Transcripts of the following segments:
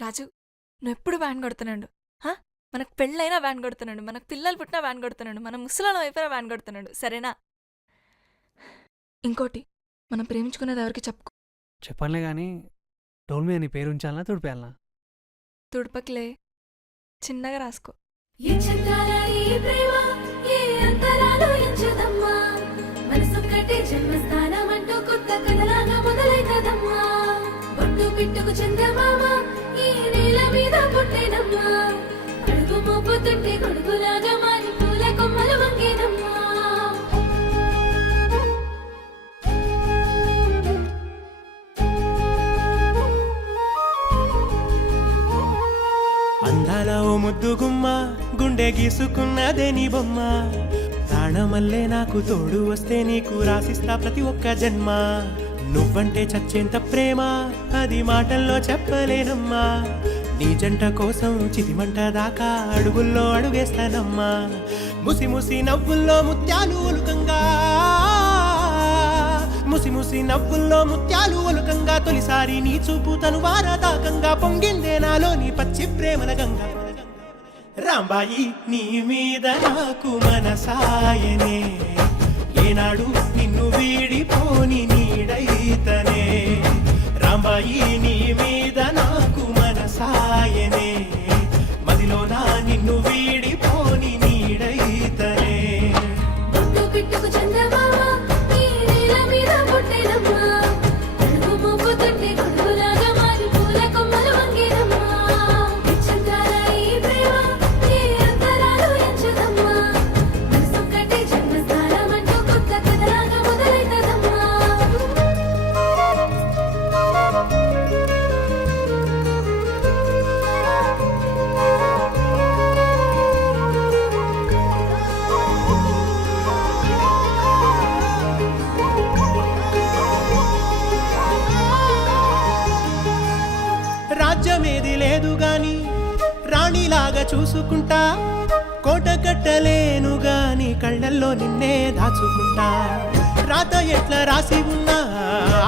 రాజు, నువ్వెప్పుడు వ్యాన్ కొడుతున్నాడు. మనకు పెళ్ళైనా వ్యాన్ కొడుతున్నాడు, మనకు పిల్లలు పుట్టినా వ్యాన్ కొడుతున్నాడు, మన ముసలాలం అయిపోయినా వ్యాన్ కొడుతున్నాడు. సరేనా? ఇంకోటి, మనం ప్రేమించుకున్నది ఎవరికి చెప్పుకో. చెప్పనులే కానీ డోల్ మీద నీ పేరు ఉంచాలనా తుడిపేయాలనా? తుడపకిలే, చిన్నగా రాసుకో. పిట్టుకు చందమామ ఈ నేల మీద పుట్టేనమ్మా, అడుగు మోపుతుంటే కొడుకులాగా మారి పూల కొమ్మలు వంగేనమ్మా. అందాల ఓ ముద్దు గుమ్మ, గుండె గీసుకున్నదే నీ బొమ్మ. ప్రాణమల్లే నాకు తోడు వస్తే నీకు రాసిస్తా ప్రతి ఒక్క జన్మ. నువ్వంటే చచ్చేంత ప్రేమ అది మాటల్లో చెప్పలేనమ్మా. నీ జంట కోసం చితిమంట దాకా అడుగుల్లో అడుగేస్తానమ్మా. ముసి ముసి నవ్వుల్లో ముత్యాలు ఒలుకంగా, ముసి ముసి నవ్వుల్లో ముత్యాలు ఒలుకంగా, తొలిసారి నీ చూపు తను వారదాకంగా పొంగిందే నాలో నీ పచ్చి ప్రేమల గంగా. రాంబాయి నీ మీద నాకు మనసాయనే, ఏనాడు నిన్ను వీడిపోని నీడైతనే. రాంబాయి నీ మీద నాకు మనసాయనే, మదిలోన నిన్ను వీడిపోని నీడైతనే. పిట్టుకు చందమామ ఈ నేల మీద పుట్టేనమ్మా, అడుగు మోపుతుంటే కొడుకులాగా మారి పూల కొమ్మలు వంగేనమ్మా. నిశ్చంతాల ఈ ప్రేమ ఏ అంతరాలు ఎంచదమ్మా, మనసొక్కటే జన్మస్థానం అంటూ కొత్త కథలాగా మొదలైతదమ్మా. రాజ్యమేది లేదు గాని రాణిలాగా చూసుకుంటా, కోట కట్టలేను గాని కళ్ళల్లో నిన్నే దాచుకుంటా. రాత ఎట్లా రాసి ఉన్నా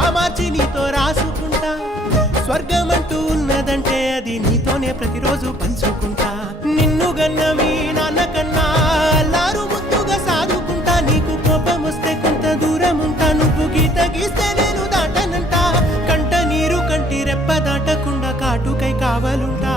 ఆ మార్చి నీతో రాసుకుంటా. స్వర్గమంటూ ఉన్నదంటే అది నీతోనే ప్రతిరోజు పంచుకుంటా. నిన్ను గన్న మీ నాన్న కన్నా అల్లారు ముద్దుగా సాదుకుంటా. నీకు కోపం వస్తే కొంత దూరం ఉంటా, నువ్వు గీత గీస్తే నేను దాటనంట. కంట నీరు కంటి రెప్ప దాటకుండా కాటుకై కావాలుంటా.